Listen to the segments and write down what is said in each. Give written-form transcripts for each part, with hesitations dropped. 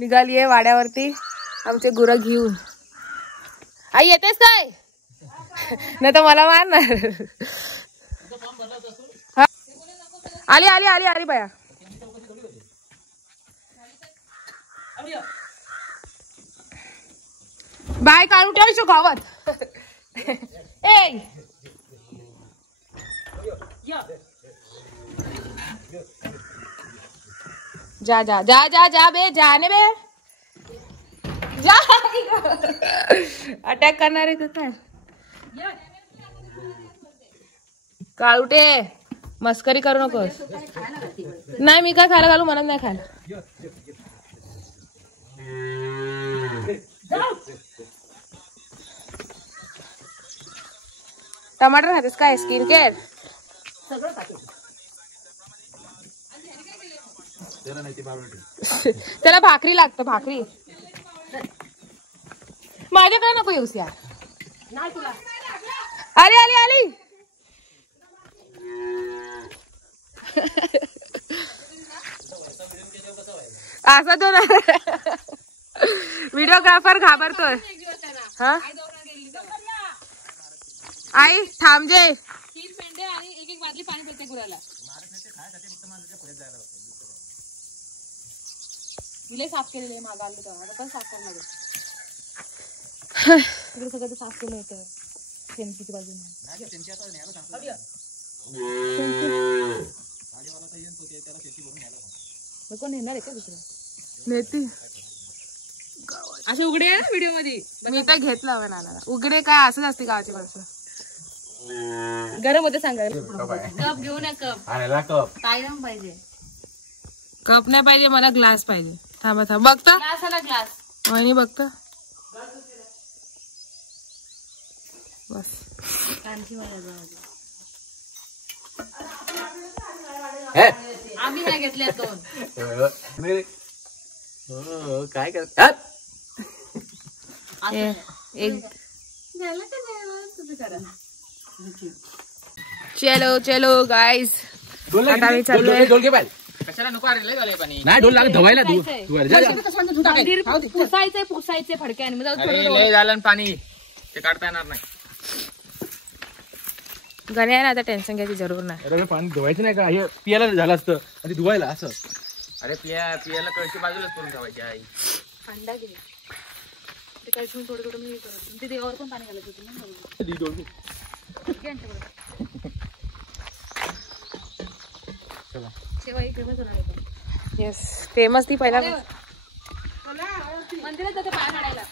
निघाली आहे वाड्यावरती आमचे गुरं घेऊन. आई येतेस काय? नाही तर मला मारणार. आली आली आली आली बाया. बाय काढून ठेवायचो गावात. ए जा जा जा जा जा बे जाने बे जा. अटॅक करणार आहे काय? काळुटे मस्करी करू नकोस. नाही मी काय खायला घालू म्हणत नाही खायला. टमाटर खातेस काय? स्किन केअर सगळं खाते. त्याला भाकरी लागतं भाकरी. माझ्याकडे नको येऊस यार. आली आली आली. असा तो व्हिडिओग्राफर घाबरतोय. हा आई थांब जे. 3 पेंडे आणि एक बादली पाणी पिते गुराला. विले साफ केलेले मागं आलं तेव्हा. आता पण साफ करणार तिकडे सगळं साफ केलं होतं. शेणकीच्या बाजूने कोण येणार आहे का दुसरं? नेती असे उघडे आहे ना व्हिडिओ मध्ये. मी तर घेतलं हवं नानाला. उघडे काय असंच असते गावाची माणसं. गरम होते सांगा. कप घेऊन या. कप काय पाहिजे? कप नाही पाहिजे मला ग्लास पाहिजे. थांबा थांब बघता ग्लास आला. ग्लास वहिनी बघता बस. आम्ही नाही घेतले दोन. काय करतात एक. चलो चलो गाइस आता आम्ही चाललोय. कशाला नको आले पाणी. नाही ढोल लागत धवायला. पुसायचे पुसायचे फडक्याने झालं पाणी ते काढता येणार नाही. गण्या ना आता टेन्शन घ्यायची जरूर नाही. अरे पाणी धुवायचं नाही का? हे पियाला झालं असतं आणि धुवायला असं. अरे पियाला कळशी बाजूलाच करून ठेवायची. आई अंडा घे ते काय थोडं थोडं मी करत. ते देवावर पण पाणी घालत होते ना. येस फेमस ती पहिला मंदिरात जाते पाय काढायला.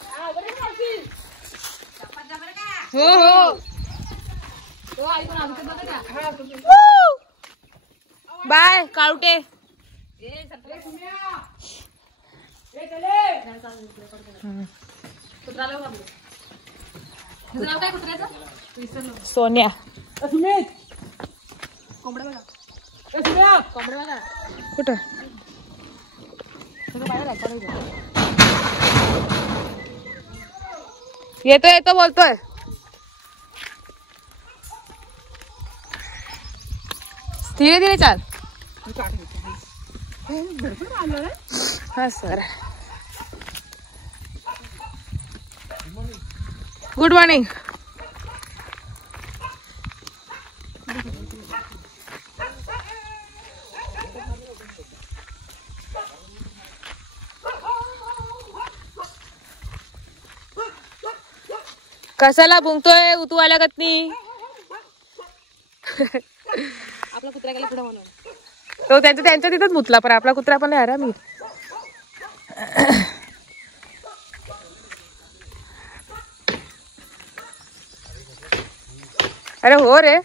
हो हो बाय काळुटे. सोन्या कुठं येतो येतो बोलतोय. धीरे धीरे चाल. हा सर गुड मॉर्निंग. कशाला बुंगतोय उतवायला गतनी. आपला कुत्रा गेला पुढे म्हणून तो त्यांच्या तिथेच मुतला. पण आपला कुत्रा पण आरामी. अरे हो रे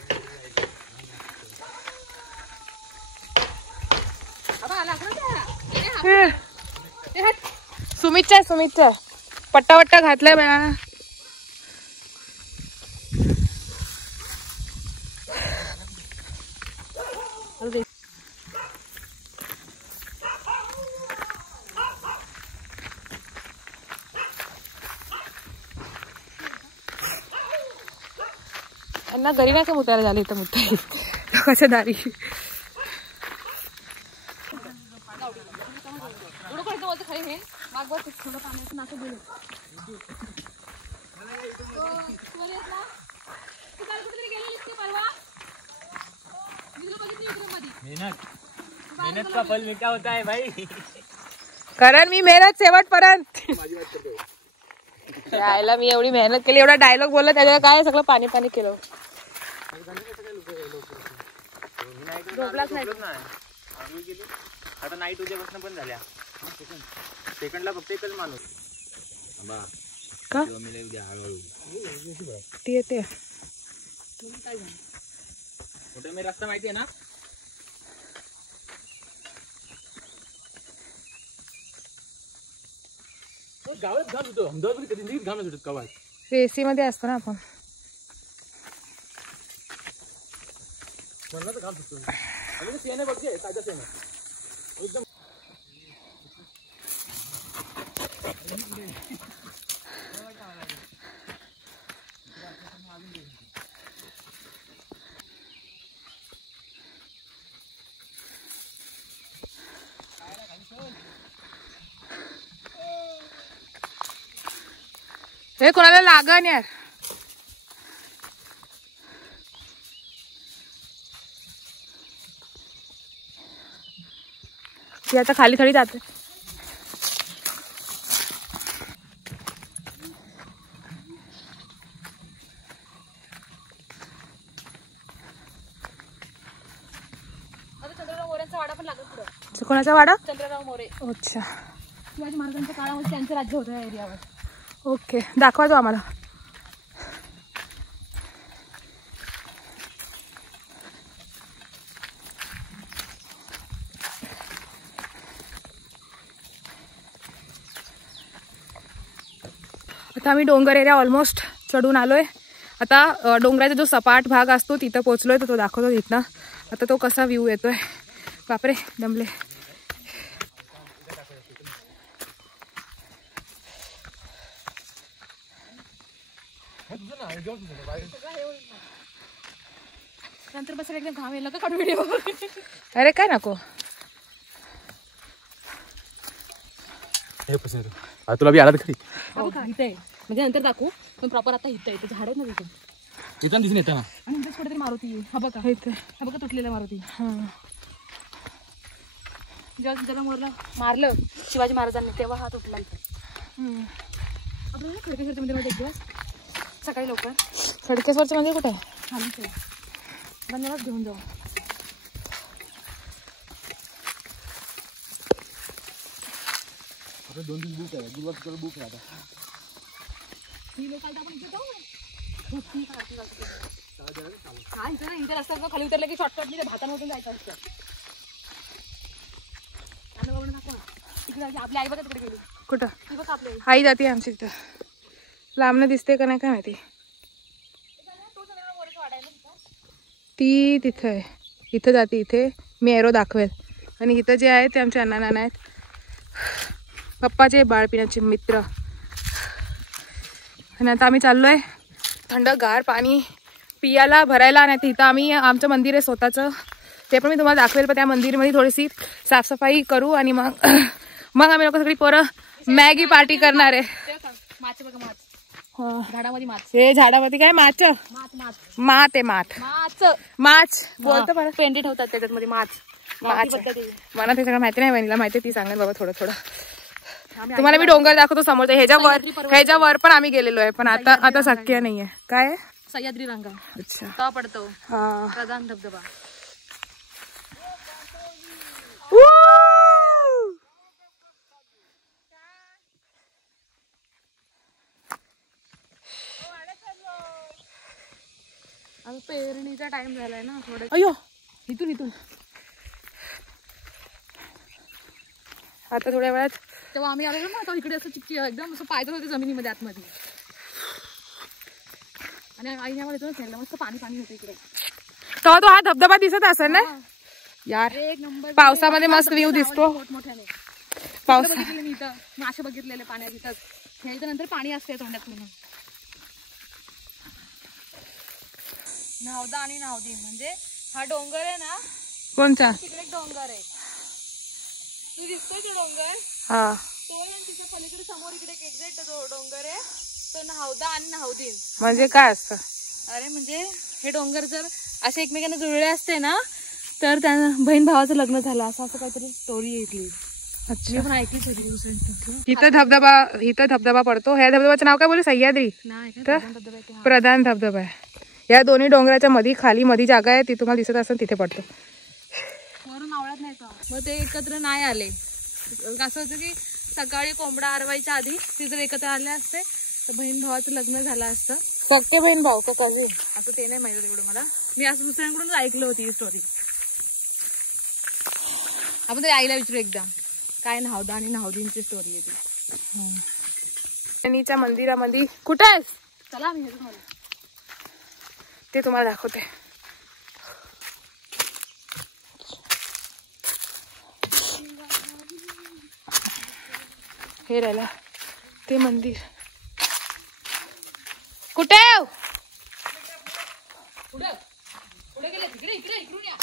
सुमितच्या पट्टा वट्टा घातलाय बया. यांना घरी नाही का मुतायला झाले. इथं मुताई लोकांच्या दारी. माग बस थोडं पाण्याचं नाकं गेलं. मेहनत का फल मीठा होता है भाई. कारण मी मेहनत शेवटपर्यंत. यायला मी एवढी मेहनत केली, एवढा डायलॉग बोलला, त्याच्यावर काय सगळं पाणी पाणी केलं. झोपलाच नाही. आता नाईट उद्यापासून पण झाल्या. सेकंडला फक्त एकच माणूस का ती येते. कुठे मी रस्ता माहिती आहे ना. गावात घाम होतो. अहमदाबाद कधी घाम सुटत गावात. एसी मध्ये असतो ना आपण. म्हणलं तर घाम सुटतो. आणि सेन आहे बघते ताजा सेन आहे एकदम. हे कोणाला लागन यार. ती आता खाली थोडी जाते. चंद्रराव मोरेंचा वाडा पण लागत पुढं. कोणाचा वाडा? चंद्रराव मोरे. अच्छा. शिवाजी महाराजांच्या काळामध्ये त्यांचं राज्य होतं या एरियावर. ओके, दाखवा तो आम्हाला. आता आम्ही डोंगर एरिया ऑलमोस्ट चढून आलोय. आता डोंगराचा जो सपाट भाग असतो तिथं पोहोचलोय, तर तो दाखवतो तिथनं. आता तो कसा व्ह्यू येतोय. बापरे दमले. नंतर बस एकदम घाम येईल का काढू व्हिडिओ. अरे काय नको. तुला बी आला तर खरी. इथे म्हणजे नंतर दाखवू, पण प्रॉपर आता इथं आहे. झाड आहेत ना तिथे. इथं दिसून येतं ना. आणि इथेच कुठेतरी मारुती. हा बघा इथे. हा बघा तुटलेला मारुती. जेव्हा चंद्रराव मारलं शिवाजी महाराजांनी तेव्हा हा तुटला इथे. आपल्याला खडकेश्वरचं मंदिर मध्ये एक दिवस सकाळी लवकर. खडकेश्वरचं मंदिर कुठे आहे? खालीच आहे. धन्यवाद घेऊन जाऊ. आता 2 दिवस बुक आहे. दिवस बुक आहे आता. ही लोक आता आपण इथे जाऊ ना. हा इथे रस्ता खाली उतरलं की शॉर्टकट मी भातामधून जायचं असतं. तिकडे आपली आई बघा तिकडे गेली. कुठं? ती बघा आपली आई जाते आमची तिथं. लांबनं दिसते का नाही काय माहिती. ती तिथं आहे. इथं जाते. इथे मी एरो दाखवेल. आणि इथं जे आहे ते आमचे अण्णा नाना आहेत, पप्पाचे बाळपिण्याचे मित्र. आणि आता आम्ही चाललोय थंडगार पाणी पियाला भरायला. नाही इथं आम्ही आमचं मंदिर आहे स्वतःचं, ते पण मी तुम्हाला दाखवेल. पण त्या मंदिरमध्ये थोडीशी साफसफाई करू आणि मग आम्ही लोक सगळी पोरं मॅगी पार्टी करणार आहे. झाडामध्ये माच. हे झाडामध्ये काय माच? मात आहे. माच बोलतो मला. पेंडी ठेवतात त्याच्यामध्ये माच. मला ते सगळं माहिती नाही. बहिणीला माहिती, ती सांगेल बाबा थोडं थोडं. तुम्हाला मी डोंगर दाखवतो समोर. ह्याच्यावर पण आम्ही गेलेलो आहे, पण आता शक्य नाहीये. काय? सह्याद्री रंगा. अच्छा पडतो प्रधान धबधबा. पेरणीचा टाइम झालाय ना थोडं. अयो इथून आता थोड्या वेळात. तेव्हा आम्ही आलेलो ना, तेव्हा इकडे असं चिक्की एकदम असं पायदळ होते जमिनीमध्ये आतमध्ये. आणि आईने आम्हाला इथूनच नेलं. मस्त पाणी होतं इकडे. तेव्हा तो हा धबधबा दिसत असेल ना यार. एक नंबर. पावसामध्ये मस्त व्ह्यू दिसतो. मोठमोठ्याने पाऊस बघितले मी इथं. मासे बघितलेले पाण्यात इथंच. ह्याच्या नंतर पाणी असते तोंडात पूर्ण. नावदा आणि नावदी म्हणजे हा डोंगर आहे ना. कोणता? तिकडे डोंगर आहे. तू दिसतोय तो डोंगर. हा तिच्या पलीकडे समोर इकडे एक्झॅक्ट डोंगर आहे तो नाहवदा आणि नाहवदीन. म्हणजे काय असतं? अरे म्हणजे हे डोंगर जर असे एकमेकांना जुळले असते ना तर त्यांना बहीण भावाचं लग्न झालं असं असं काहीतरी स्टोरी ऐकली. अच्छा. पण ऐकलीच होती. इथं धबधबा पडतो. ह्या धबधब्याचं नाव काय बोलू? सह्याद्री तर प्रधान धबधबा आहे. या दोन्ही डोंगराच्या मध्ये खाली मध्ये जागा आहे ती तुम्हाला दिसत असेल तिथे पडतो. वरून आवडत नाही का मग ते एकत्र नाही आले. असं होतं की सकाळी कोंबडा आरवायच्या आधी ते जर एकत्र आले असते तर बहीण भावाचं लग्न झालं असतं. सक्के बहीण भाऊ का कधी असं ते नाही माहिती तेवढं मला. मी असं दुसऱ्यांकडूनच ऐकलं होती ही स्टोरी. आपण तरी आईला विचारू एकदा काय नाहवदा आणि नाहवदींची स्टोरी आहे ती. शनीच्या मंदिरामध्ये कुठे आहेस? चला मी ते तुम्हाला दाखवते. हे राहिला ते मंदिर. कुठे पुढे गेले तिकडे इकडे इकडून या.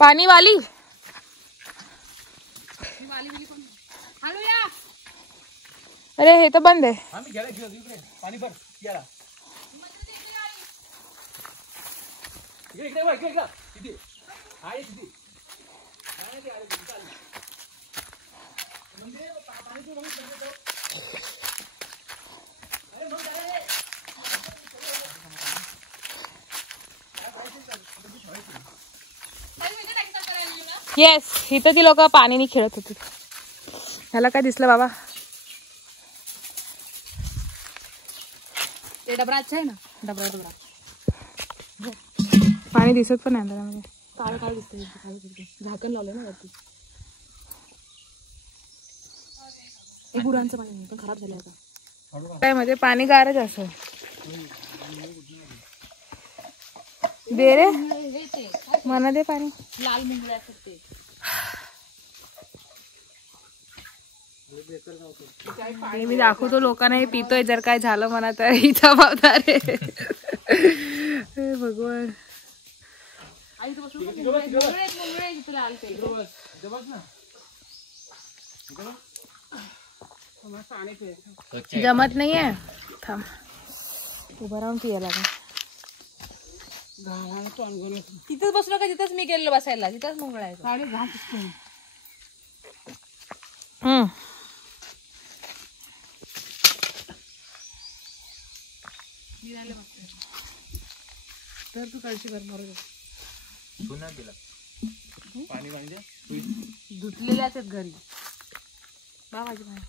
पाणी वाली हॅलो या. अरे हे तर बंद आहे. पाणी भर याला येस इथं ती लोक पाणीने खेळत होती. ह्याला काय दिसलं बाबा? ते डबरा अच्छा आहे ना. डबरा पाणी दिसत पण नाही अंधारामध्ये. काळ काळ दिसतं. झाकण लावलं ना वरती. हे गुरांचं पाणी पण खराब झालं आता. काय मध्ये पाणी गारच असं. दे रे मला दे पाणी. लाल मुंगळे असतात ते. आणि मी दाखवतो लोकांना हे पितोय जर काय झालं म्हणा तर हिचा बाबा रे. भगवान जमत नाहीये. थांब उभं राहून पियाला तिथंच बसलो का तिथंच मी गेलो बसायला. तिथंच मुंगळा आहे. तर तू कळशी भर पाणी धुतलेले आहेत घरी बाबाची पाणी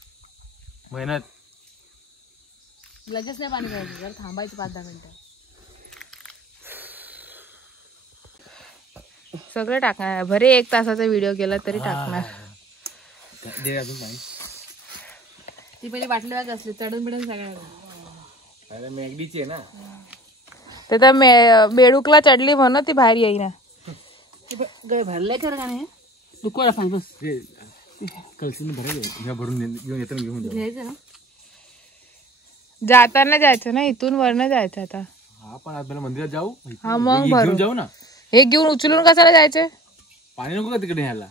मेहनत लगेच नाही पाणी घ्यायचं. जर थांबायचं 5-10 मिनिटं. सगळं टाकणार. भरे 1 तासाचा व्हिडिओ केला तरी टाकणार. ती पहिली बाटली असली चढून बिडून सगळ्या मॅगडीची आहे ना. ते तर बेडूकला चढली म्हणून ती बाहेर येईना. भरलंय खरं का नाही. दुखवायला पाणी बस कलशीने भरून घेऊन येतो घेऊन घ्यायचं ना. जाताना जायचं ना इथून वरनं जायचं आता. हा पण आज मंदिरात जाऊ. हा मग घेऊन जाऊ ना. हे घेऊन उचलून कशाला जायचंय? पाणी नको का तिकडे न्यायला?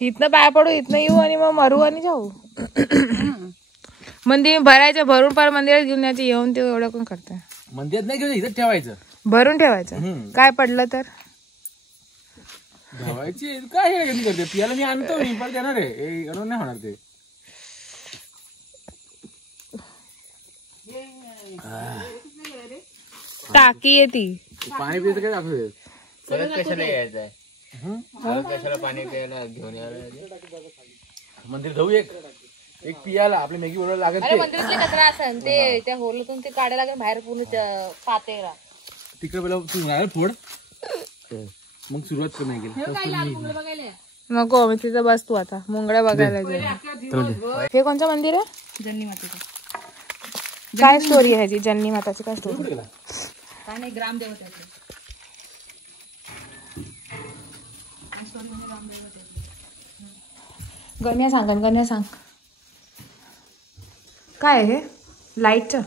इथनं पाय पडू इथनं येऊ आणि मग मरू आणि जाऊ. मंदिर भरायचं भरून पार मंदिरात घेऊन यायचं. येऊन ते एवढं कोण करतंय? मंदिरात नाही घेऊन इथं ठेवायचं. भरून ठेवायचं. काय पडलं तर धवायची काय हे करते. पियाला मी आणतो मी पण देणार आहे. नाही होणार ते. टाकी आहे ती. पाणी पियचं काय दाखवते. कशाला यायचंय कशाला पाणी प्यायला घेऊन यायला. मंदिर जाऊ एक पियाला आपली मॅगी बनवायला लागत. मंदिरातले कचरा असेल ते त्या होलतून ते काढायला लागेल बाहेर पूर्ण पातेला. तिकडे पहिला तू राहायला फोड मग सुरुवात पण नाही बघायला नको मी तिथं बस तू आता मुंगड्या बघायला जाऊ. हे कोणतं मंदिर आहे? जन्नी मातेचं. काय स्टोरी आहे ह्याची? जन्नी माताची काय स्टोरी? काय नाही ग्रामदेवता गण्या सांग गण्या सांग काय आहे हे? लाईटचं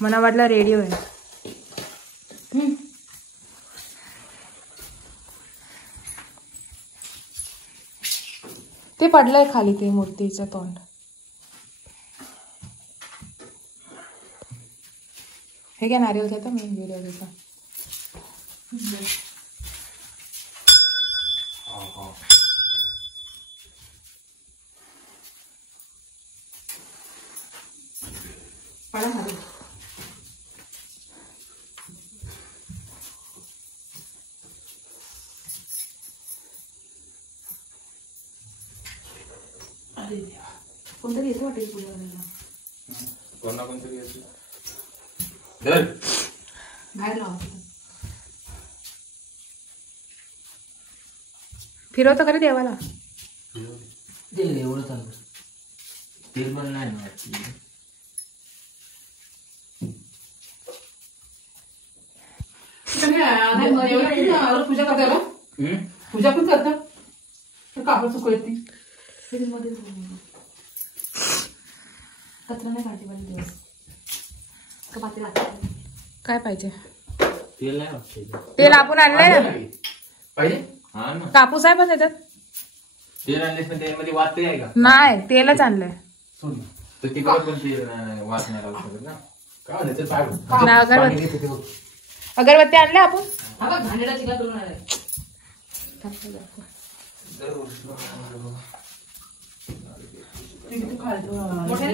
मला वाटलं रेडिओ आहे. ते पडलंय खाली ते मूर्तीचं तोंड. हे काय नारियल घेतो मी व्हिडिओ घेतो. अरे कोणतरी येतो वाटेल पुढे कोण ना कोणतरी येतो. बाहेर लावा. फिरवतो खरं देवाला. एवढं चालू तेल पण नाही ना. पूजा करता पूजा पण करता कापड सुकवत नाही. कचरा नाही काढते मला दिवस काय पाहिजे? तेल नाही तेल आपण आणलंय ना. पाहिजे. हा ना कापूस आहे पण त्याच्यात. तेल आणलेस पण त्यामध्ये वाद ते आहे का? नाही तेलच आणलंय. तर तिकडे पण तेल वाद नाही लावू शकत ना. अगरबत्ती आणल्या आपण. भांडेला चिका करून आलाय.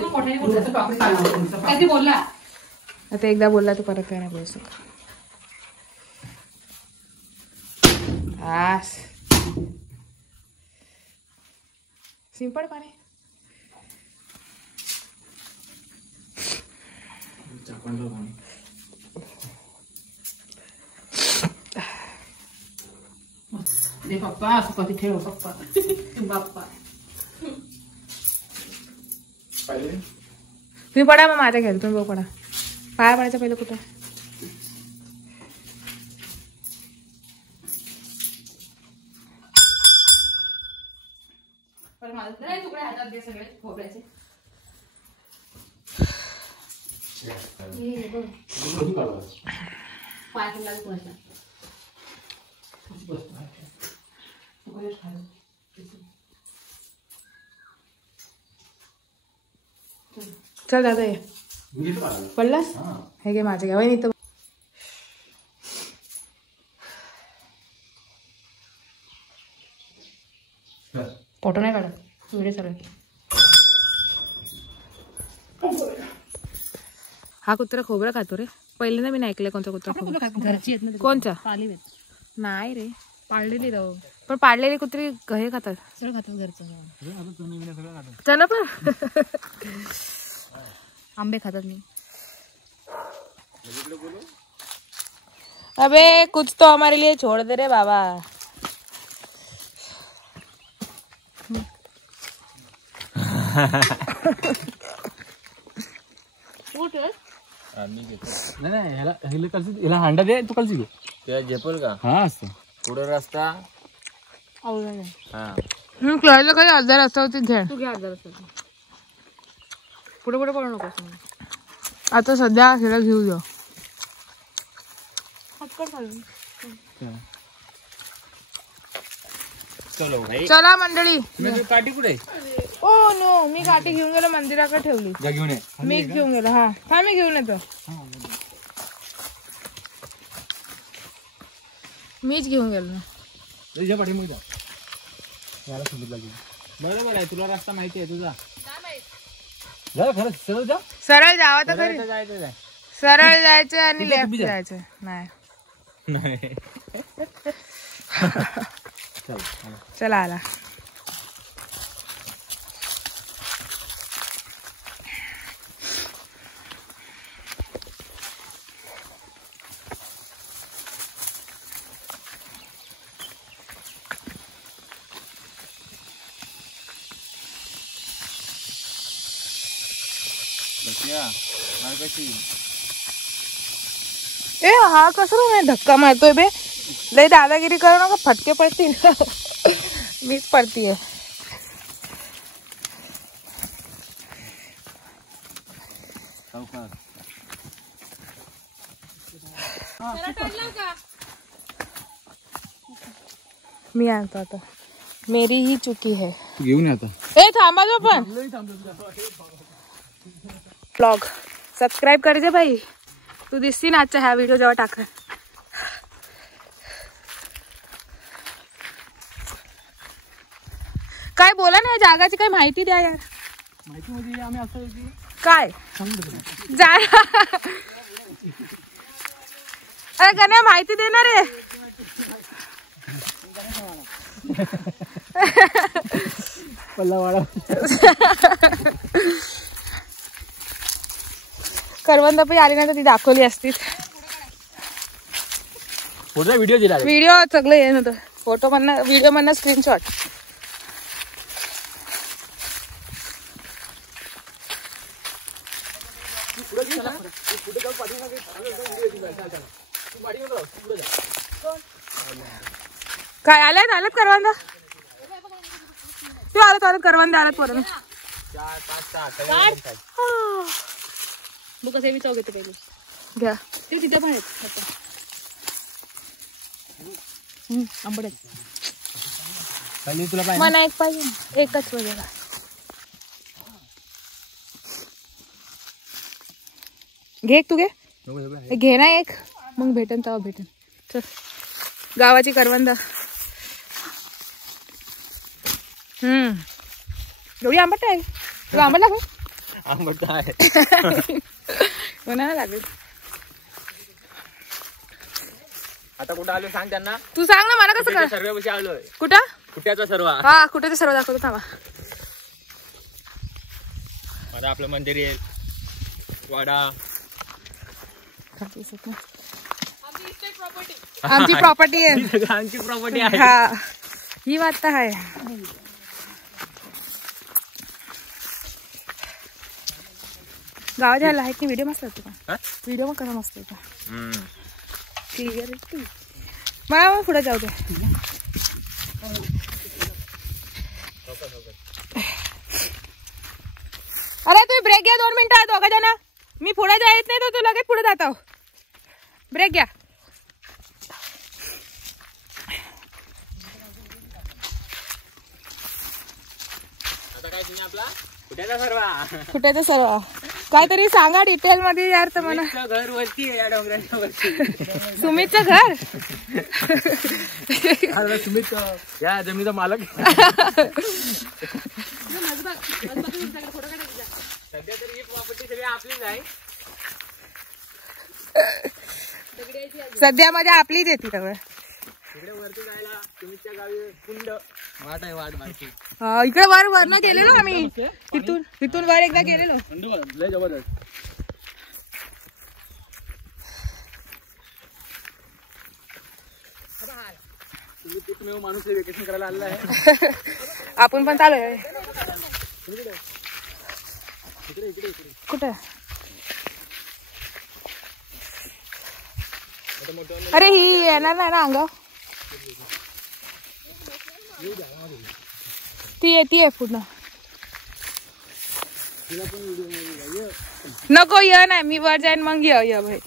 मोठ्याने बोलला. आता एकदा बोलला तू परत काय नाही बोलू शकत. सिंपल पाणी. दे पप्पा असं कधी ठेव पप्पा. बाप्पा तुम्ही पडा मग माझ्या घ्याल. तुम्ही बघ पडा. पाया पडायचं पहिलं कुठं. तुकडे हातात दे सगळे खोबऱ्याचे. पाय पण लागत कोणाचा. चल दादा ये. पडलास. हे घे माझे घ्या. इथं फोटो नाही काढत. व्हिडिओ चालू आहे. हा कुत्रा खोबरं खातो रे. पहिल्यांदा मी नाही ऐकलंय कोणता कुत्रा खोबरं. घरची येत ना कोणचा? पाली नाही रे. पाळलेली राहू. पण पाडलेले कुत्री हे खातात. सगळं खातात घरचं. चला पण आंबे खातात मी. अबे कुछ तो हमारे लिए छोड़ दे रे बाबा. याला हांडा दे. तू कलची तुला झेपल का? हा असतो पुढे रस्ता. हा खेळायला काही अर्धा रस्ता होती. खेळ तू घे अर्धा रस्ता. पुढे पुढे पडू नकोस. आता सध्या हिला घेऊ जाऊ. चलो भाई. चला मंडळी. काठी कुठे ओ नो मी काठी घेऊन गेलो मंदिराकडे ठेवली. घेऊन ये. मी घेऊन गेलो. हा मी घेऊन येतो. मीच घेऊन गेलो. तुझ्या पाठीमागे जा. याला सांगितलं की बरोबर आहे. तुला रस्ता माहिती आहे तुझा. जा खरंच सरळ जा. सरळ जावं तर खरी. जायचं. सरळ जायचं आणि लेफ्ट जायचं. नाही चला आला. ए हा कसं नाही धक्का मारतोय बे. लय दादागिरी करू नका. फटके पडतील. मीच पडतीये. मी आणतो आता. मेरी ही चुकी है. घेऊन आता. ए थांबा जो पण ब्लॉग सबस्क्राईब करजे बाई. तू दिसती ना आजच्या ह्या व्हिडिओ जेव्हा टाका. काय बोला ना जागाची काय माहिती द्या यार. माहिती म्हणजे आम्ही असं काय जा अरे गण्या माहिती देणार आहे. पल्लावाडा करवंद पण आली नाही तर ती दाखवली असती. पुढचा व्हिडिओ दिला. व्हिडिओ सगळं येत होतं. फोटो मधनं व्हिडिओ मधनं स्क्रीनशॉट. काय आलेत करवंद. तू आलत करवंद आलत पोरं. बघ कसं चौक येते पहिले. घ्या ते तिथे पण आहेत आंबट आहेत. तुला पाहिजे मला एक पाहिजे. एकच वगैरे घे. तू घे. घे ना एक मग भेटन तेव्हा भेटन. चल गावाची करवंद. एवढी आंबट आहे. तुला आंबट लागेल. आंबट आहे कोणाला लागेल. आता कुठं आलो सांग त्यांना. तू सांग ना मला कसं कर. सर्व कशी आलोय. कुठं कुठ्याचा सर्व. हा कुठे सर्व दाखवतो थांबा. आता आपलं मंदिर आहे. वाडा आमची प्रॉपर्टी आहे. आमची प्रॉपर्टी आहे. हा ही बात तर आहे. गावाच्या आहे की व्हिडिओ मस्त होतो का. व्हिडिओ मग कसा मस्त होता. क्लिअर मला मग पुढे जाऊ दे. अरे तुम्ही ब्रेक घ्या 2 मिनिटं. दोघा जण मी पुढे जायच नाही तर तू लगेच पुढे जातो. ब्रेक घ्या. आता काय तुम्ही आपला कुठ्याचा सर्व. कुठे सर्व काहीतरी सांगा डिटेल मध्ये यार. तर मला घर वरती आहे या डोंगराच्या वरती. सुमितचं घर. सुमित या जमिनीचा मालक. सध्या तरी ही प्रॉपर्टी सगळी आपलीच आहे. सध्या माझ्या आपलीच येते सगळं. तिकडे वरती जायला सुमितच्या गावी कुंड वाट आहे. वाट माहिती. इकडे वर न गेलेलो आम्ही. तिथून वर एकदा गेलेलो. लय जबरदस्त. तुम्ही माणूस वेकेशन करायला आलेला आहे. आपण पण चालू आहे. कुठं अरे ही येणार नाही ना अंगाव. ती येते पुढं. नको ये नाही मी वर जाईन मग ये भाई.